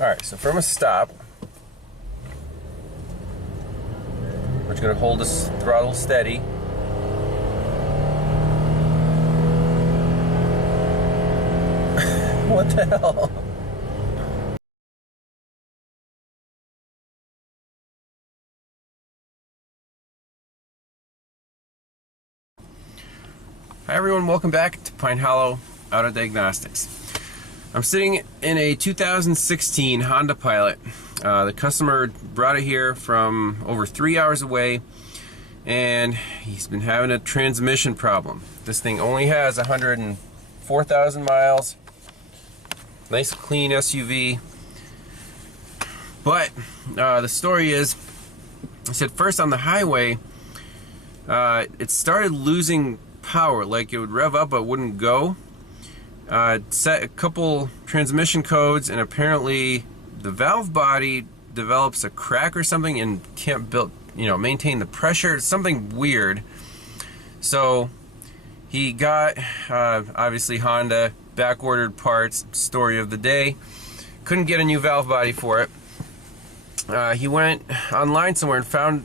Alright, so from a stop, we're just going to hold this throttle steady. What the hell? Hi everyone, welcome back to Pine Hollow Auto Diagnostics. I'm sitting in a 2016 Honda Pilot. The customer brought it here from over 3 hours away, and he's been having a transmission problem. This thing only has 104,000 miles. Nice clean SUV. But the story is, I said first on the highway, it started losing power, like it would rev up but wouldn't go. Set a couple transmission codes, and apparently the valve body develops a crack or something and can't maintain the pressure. It's something weird. So he got obviously Honda back ordered parts. Story of the day. Couldn't get a new valve body for it. He went online somewhere and found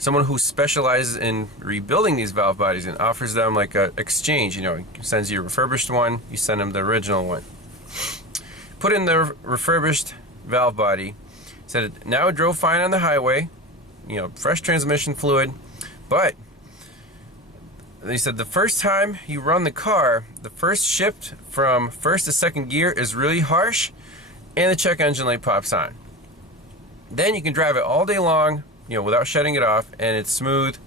someone who specializes in rebuilding these valve bodies and offers them like an exchange. He sends you a refurbished one, you send him the original one. Put in the refurbished valve body. Said now it drove fine on the highway, fresh transmission fluid, but they said the first time you run the car, the first shift from first to second gear is really harsh, and the check engine light pops on. Then you can drive it all day long, without shutting it off, and it's smooth,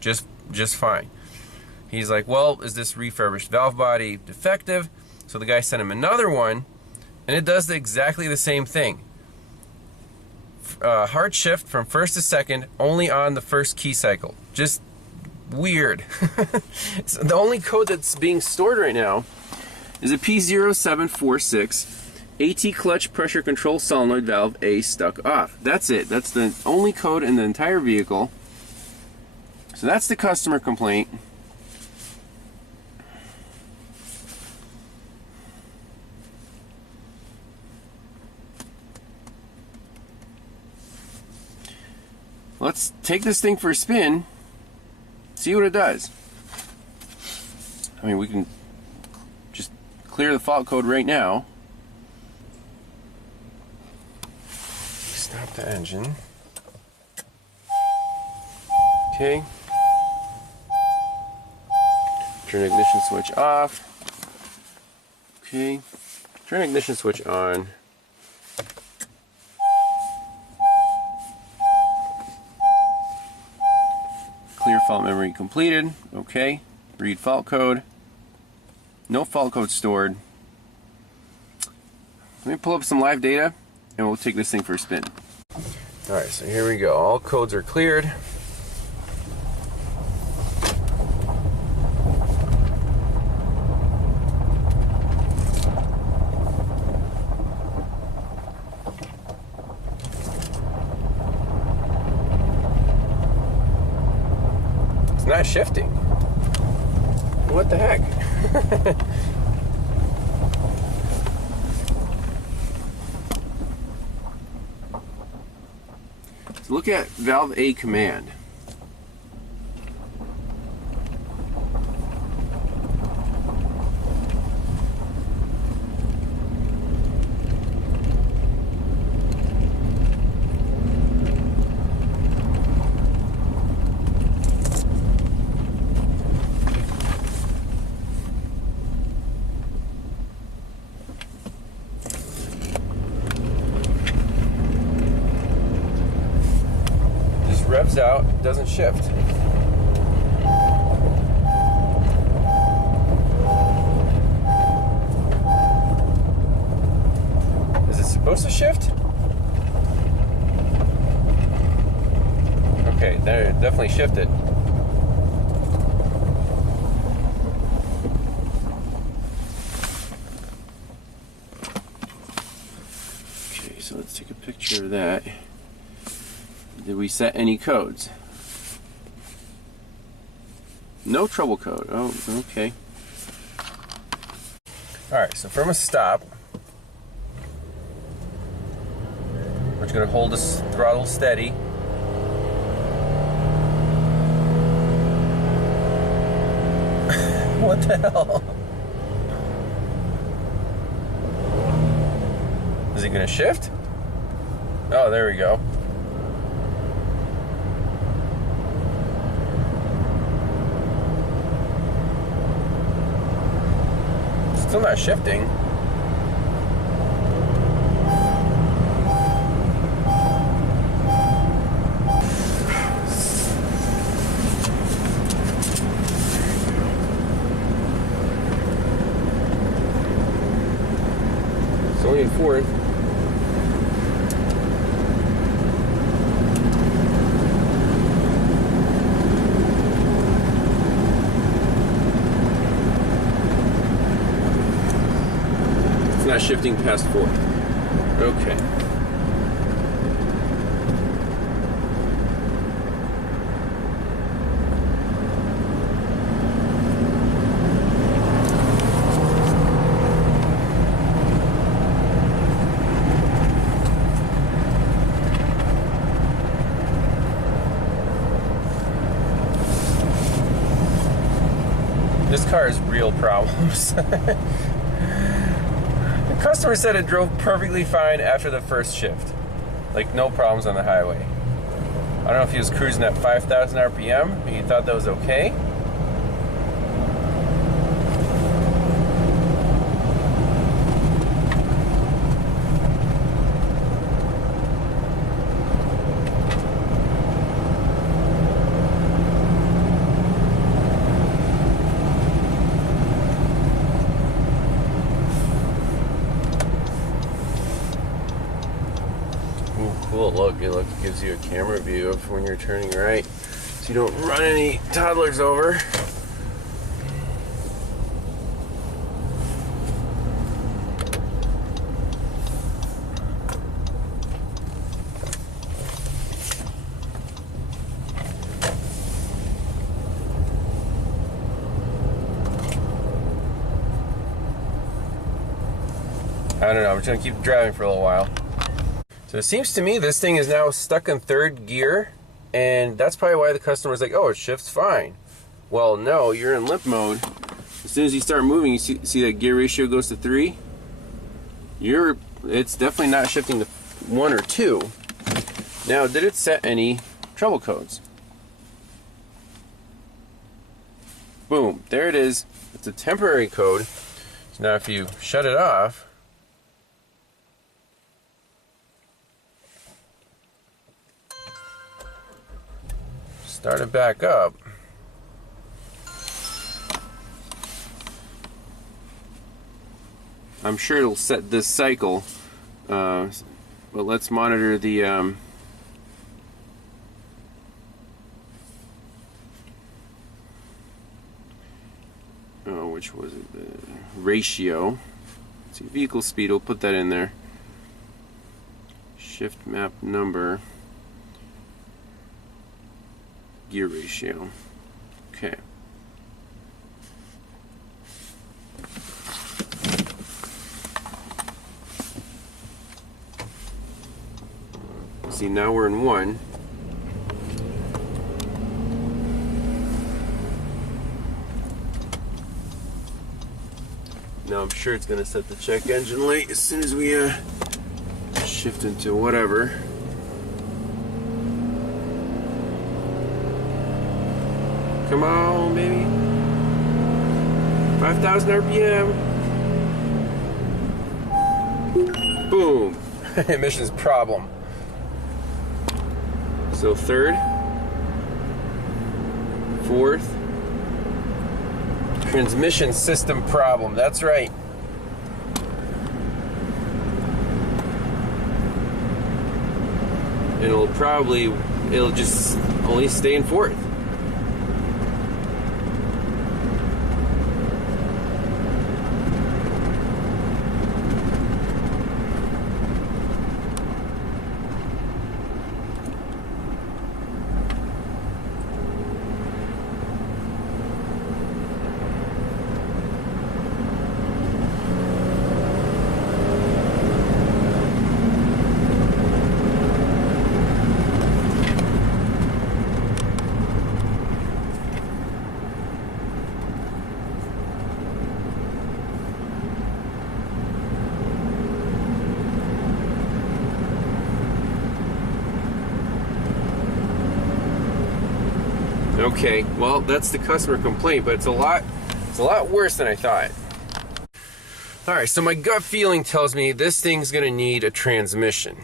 just fine. He's like, well, is this refurbished valve body defective? So the guy sent him another one, and it does exactly the same thing. Hard shift from first to second, only on the first key cycle. Just weird. So the only code that's being stored right now is a P0746. AT clutch pressure control solenoid valve A stuck off. That's it. That's the only code in the entire vehicle. So that's the customer complaint. Let's take this thing for a spin, see what it does. I mean, we can just clear the fault code right now. Stop the engine. Okay. Turn ignition switch off. Okay. Turn ignition switch on. Clear fault memory completed. Okay. Read fault code. No fault code stored. Let me pull up some live data, and we'll take this thing for a spin. Alright, so here we go. All codes are cleared. It's not shifting. What the heck? Look at valve A command. Revs out, doesn't shift. Is it supposed to shift? Okay, there, it definitely shifted. Okay, so let's take a picture of that. Did we set any codes? No trouble code. Oh, okay. Alright, so from a stop, just gonna hold this throttle steady. What the hell? Is he gonna shift? Oh, there we go. Still not shifting. It's only in fourth. Not shifting past fourth. Okay. This car has real problems. Customer said it drove perfectly fine after the first shift. Like, no problems on the highway. I don't know if he was cruising at 5,000 RPM, but he thought that was okay. Cool, look, it gives you a camera view of when you're turning right, so you don't run any toddlers over. I don't know, I'm just gonna keep driving for a little while. So it seems to me this thing is now stuck in third gear, and that's probably why the customer's like, oh, it shifts fine. Well, no, you're in limp mode. As soon as you start moving, you see that gear ratio goes to 3. It's definitely not shifting to 1 or 2. Now, did it set any trouble codes? Boom, there it is. It's a temporary code. So now if you shut it off, start it back up. I'm sure it'll set this cycle, but let's monitor the which was it? The ratio. Let's see, vehicle speed. We'll put that in there. Shift map number. Gear ratio. Okay. See, now we're in 1. Now I'm sure it's going to set the check engine light as soon as we shift into whatever. Come on, baby. 5,000 RPM. Boom. Emissions problem. So third, fourth, transmission system problem. That's right. It'll just only stay in fourth. Okay, well, that's the customer complaint, but it's a lot worse than I thought. All right, so my gut feeling tells me this thing's gonna need a transmission.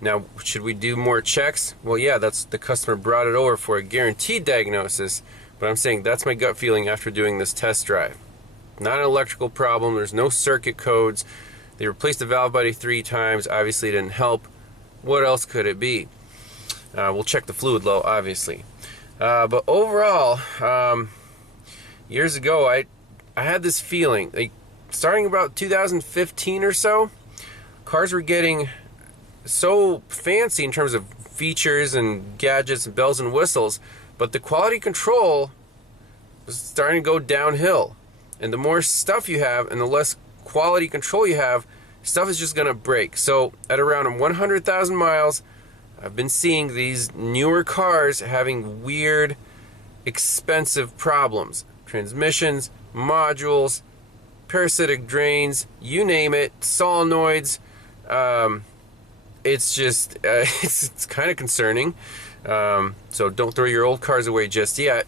Now, should we do more checks? Well, yeah, that's the customer brought it over for a guaranteed diagnosis, but I'm saying that's my gut feeling after doing this test drive. Not an electrical problem, there's no circuit codes. They replaced the valve body 3 times, obviously it didn't help. What else could it be? We'll check the fluid low, obviously. But overall, years ago, I had this feeling, like starting about 2015 or so, cars were getting so fancy in terms of features and gadgets and bells and whistles, but the quality control was starting to go downhill. And the more stuff you have and the less quality control you have, stuff is just going to break. So at around 100,000 miles, I've been seeing these newer cars having weird, expensive problems. Transmissions, modules, parasitic drains, you name it, solenoids. It's just, it's kind of concerning. So don't throw your old cars away just yet.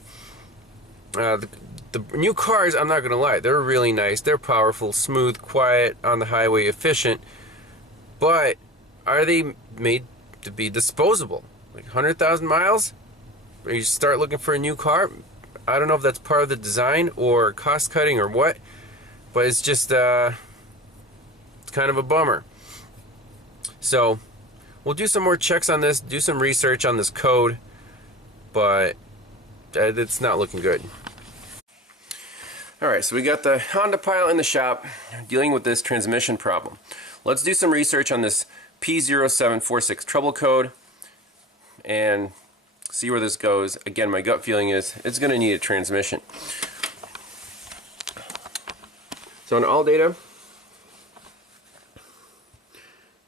The new cars, I'm not going to lie, they're really nice. They're powerful, smooth, quiet, on the highway, efficient. But are they made to be disposable? Like 100,000 miles? Or you start looking for a new car? I don't know if that's part of the design or cost cutting or what. But it's just, it's kind of a bummer. So we'll do some more checks on this, do some research on this code, but it's not looking good. Alright, so we got the Honda Pilot in the shop dealing with this transmission problem. Let's do some research on this P0746 trouble code and see where this goes. Again, my gut feeling is it's going to need a transmission. So on all data,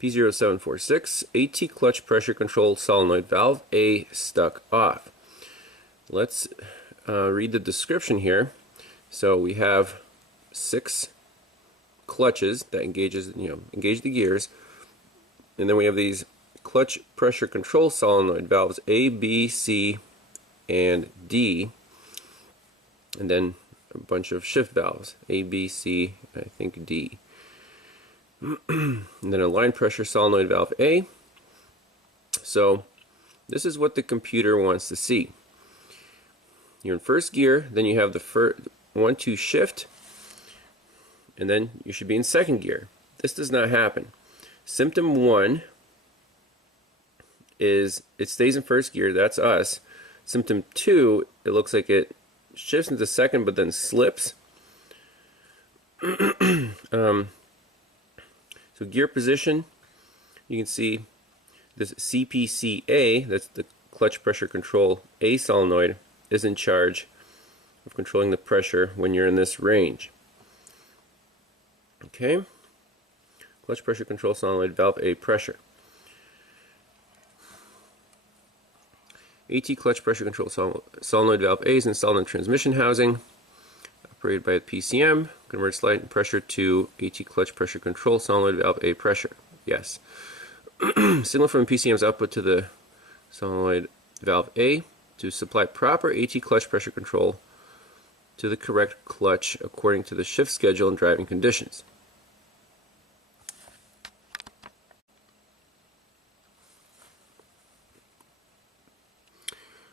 P0746, AT clutch pressure control solenoid valve A stuck off. Let's read the description here. So we have 6 clutches that engage the gears, and then we have these clutch pressure control solenoid valves A, B, C, and D, and then a bunch of shift valves A, B, C, I think D. And then a line pressure solenoid valve A. So this is what the computer wants to see. You're in first gear, then you have the 1-2 shift, and then you should be in second gear. This does not happen. Symptom 1 is it stays in first gear, that's us. Symptom 2, it looks like it shifts into second but then slips. So gear position, you can see this CPCA, that's the clutch pressure control A solenoid, is in charge of controlling the pressure when you're in this range. Okay, clutch pressure control solenoid valve A pressure. AT clutch pressure control solenoid valve A is installed in transmission housing, operated by the PCM, converts light pressure to AT clutch pressure control solenoid valve A pressure. Yes. Signal from the PCM's output to the solenoid valve A to supply proper AT clutch pressure control to the correct clutch according to the shift schedule and driving conditions.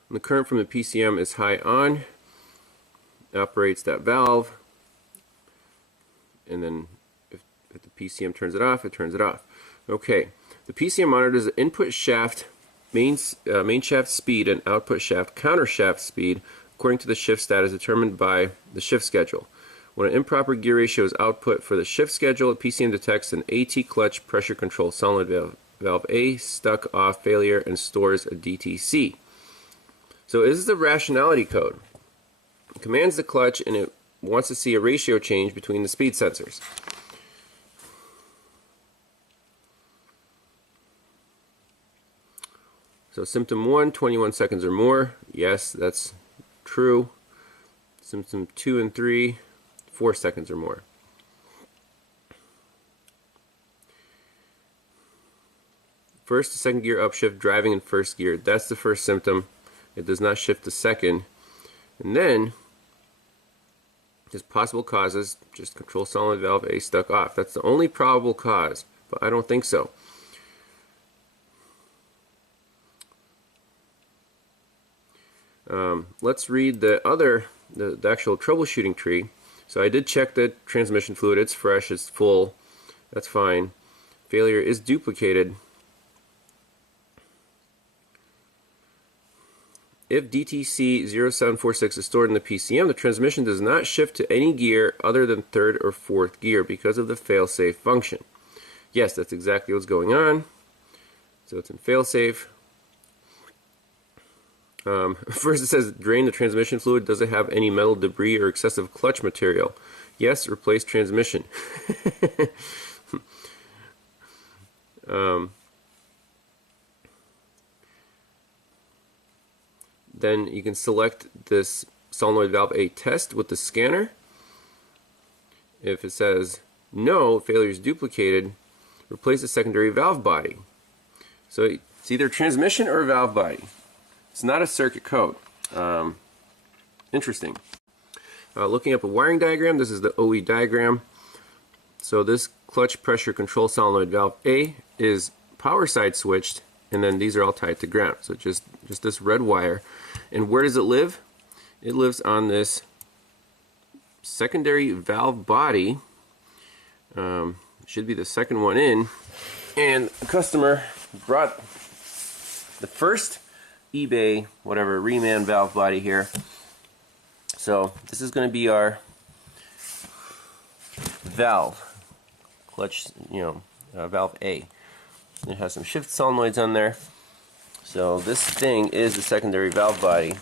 When the current from the PCM is high on, it operates that valve, and then if the PCM turns it off, it turns it off. Okay, the PCM monitors the input shaft main shaft speed and output shaft counter shaft speed according to the shift status determined by the shift schedule. When an improper gear ratio is output for the shift schedule, PCM detects an AT clutch pressure control solenoid valve A stuck off failure and stores a DTC. So this is the rationality code. It commands the clutch and it wants to see a ratio change between the speed sensors. So symptom 1, 21 seconds or more. Yes, that's true. Symptom 2 and 3, 4 seconds or more. First to second gear upshift, driving in first gear. That's the first symptom. It does not shift to second. And then, there's possible causes, just control solenoid valve A stuck off. That's the only probable cause, but I don't think so. Let's read the actual troubleshooting tree. So I did check the transmission fluid. It's fresh, it's full, that's fine. Failure is duplicated. If DTC0746 is stored in the PCM, the transmission does not shift to any gear other than third or fourth gear because of the failsafe function. Yes, that's exactly what's going on. So it's in failsafe. First it says drain the transmission fluid. Does it have any metal debris or excessive clutch material? Yes, replace transmission. Then you can select this solenoid valve A test with the scanner. If it says no, failure is duplicated, replace the secondary valve body. So it's either transmission or valve body. It's not a circuit code. Interesting. Looking up a wiring diagram, this is the OE diagram. So this clutch pressure control solenoid valve A is power side switched, and then these are all tied to ground. So just this red wire. And where does it live? It lives on this secondary valve body. Should be the second one in. And the customer brought the first eBay, whatever, reman valve body here. So this is going to be our valve, clutch, valve A. It has some shift solenoids on there. So this thing is the secondary valve body.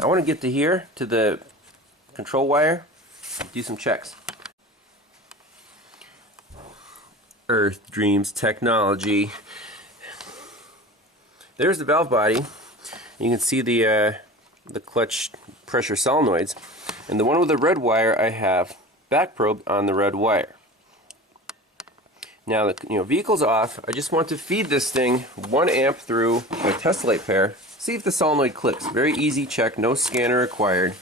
I want to get to here, to the control wire, do some checks. Earth Dreams Technology. There's the valve body. You can see the clutch pressure solenoids. And the one with the red wire, I have back probed on the red wire. Now the vehicle's off. I just want to feed this thing 1 amp through my test light pair. See if the solenoid clicks. Very easy check, no scanner required.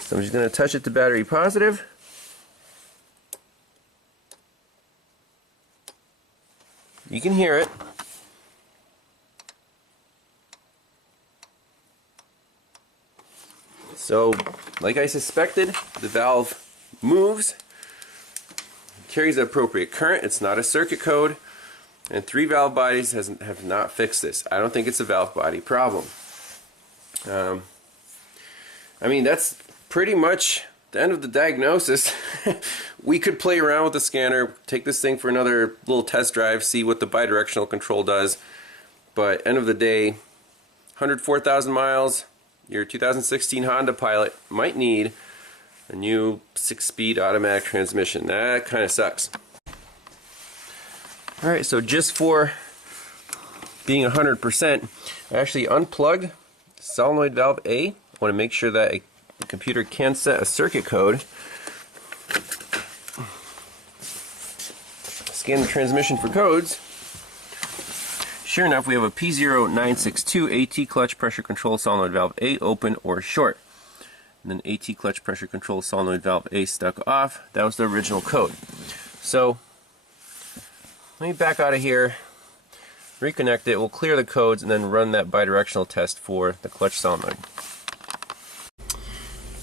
So I'm just going to touch it to battery positive. You can hear it. So, like I suspected, the valve moves, carries the appropriate current. It's not a circuit code, and 3 valve bodies have not fixed this. I don't think it's a valve body problem. I mean, that's pretty much the end of the diagnosis. We could play around with the scanner, take this thing for another little test drive, see what the bidirectional control does, but end of the day, 104,000 miles, your 2016 Honda Pilot might need a new 6-speed automatic transmission. That kind of sucks. Alright, so just for being 100%, I actually unplugged solenoid valve A. I want to make sure that the computer can set a circuit code. Scan the transmission for codes. Sure enough, we have a P0962 AT clutch pressure control solenoid valve A open or short. And then AT clutch pressure control solenoid valve A stuck off. That was the original code. So let me back out of here, reconnect it, we'll clear the codes, and then run that bidirectional test for the clutch solenoid.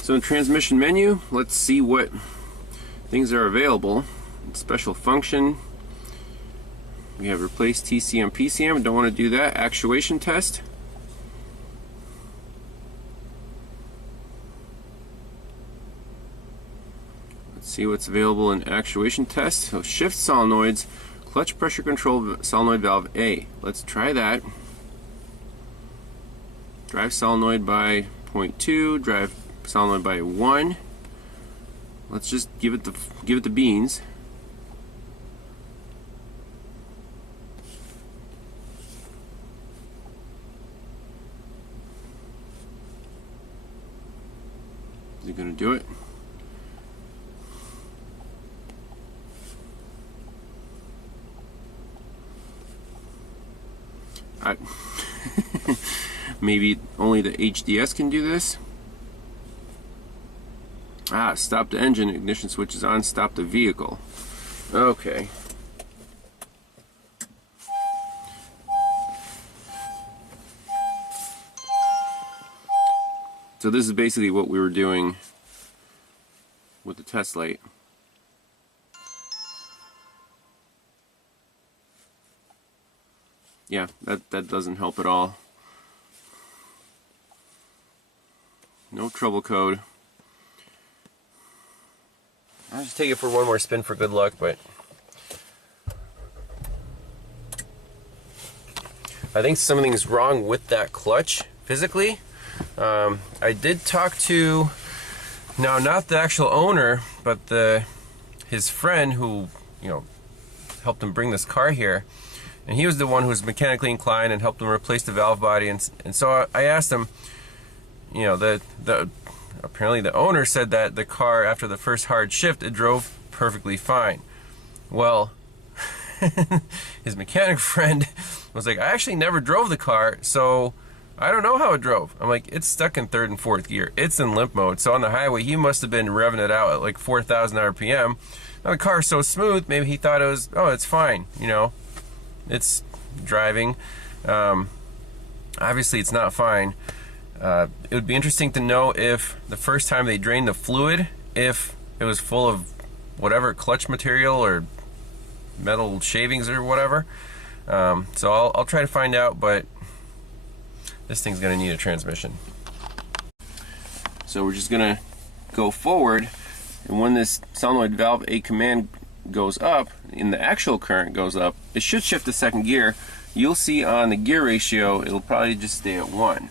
So in transmission menu, let's see what things are available. Special function. We have replace TCM, PCM. Don't want to do that. Actuation test. Let's see what's available in actuation test. So shift solenoids, clutch pressure control solenoid valve A. Let's try that. Drive solenoid by 0.2. Drive solenoid by 1. Let's just give it the beans. Is it going to do it? Maybe only the HDS can do this. Ah, stop the engine, ignition switch is on, stop the vehicle. Okay. So this is basically what we were doing with the test light. Yeah, that doesn't help at all. No trouble code. I'll just take it for one more spin for good luck, but I think something's wrong with that clutch physically. I did talk to, now not the actual owner, but his friend who, you know, helped him bring this car here, and he was the one who was mechanically inclined and helped him replace the valve body. And so I asked him, you know, apparently the owner said that the car, after the first hard shift, it drove perfectly fine. Well, his mechanic friend was like, I actually never drove the car, so I don't know how it drove. I'm like, it's stuck in third and fourth gear. It's in limp mode. So on the highway, he must have been revving it out at like 4,000 RPM. Now the car's so smooth, maybe he thought it was, oh, it's fine, you know, it's driving. Obviously, it's not fine. It would be interesting to know if the first time they drained the fluid, if it was full of whatever clutch material or metal shavings or whatever. So I'll try to find out, but this thing's going to need a transmission. So we're just going to go forward, and when this solenoid valve A command goes up, and the actual current goes up, it should shift to second gear. You'll see on the gear ratio, it'll probably just stay at 1.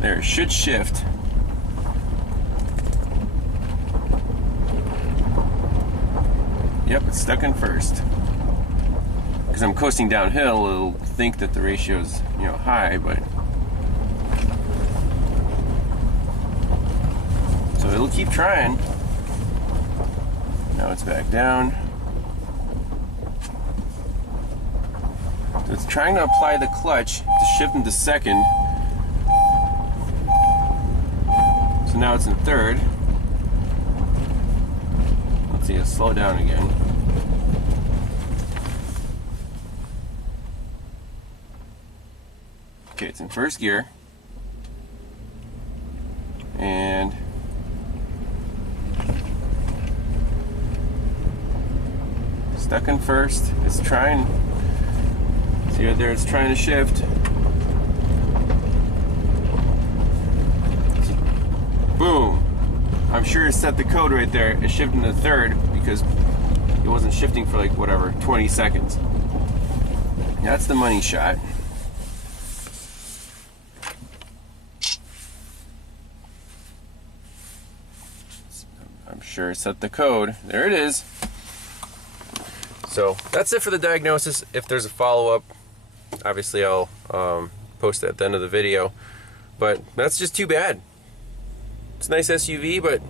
There, it should shift. Yep, it's stuck in first. Because I'm coasting downhill, it'll think that the ratio's, you know, high, but so it'll keep trying. Now it's back down. So it's trying to apply the clutch to shift into second. So now it's in third. Let's see, it'll slow down again. Okay, it's in first gear. And stuck in first. It's trying. See right there, it's trying to shift. Boom! I'm sure it set the code right there. It's shifting to third because it wasn't shifting for like whatever, 20 seconds. That's the money shot. I'm sure it set the code. There it is. So that's it for the diagnosis. If there's a follow-up, obviously I'll post it at the end of the video. But that's just too bad. It's a nice SUV, but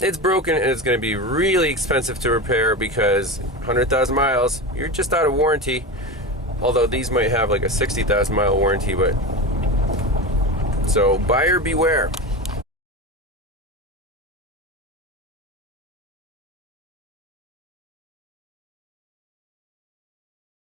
it's broken and it's going to be really expensive to repair because 100,000 miles, you're just out of warranty. Although these might have like a 60,000 mile warranty, but so buyer beware.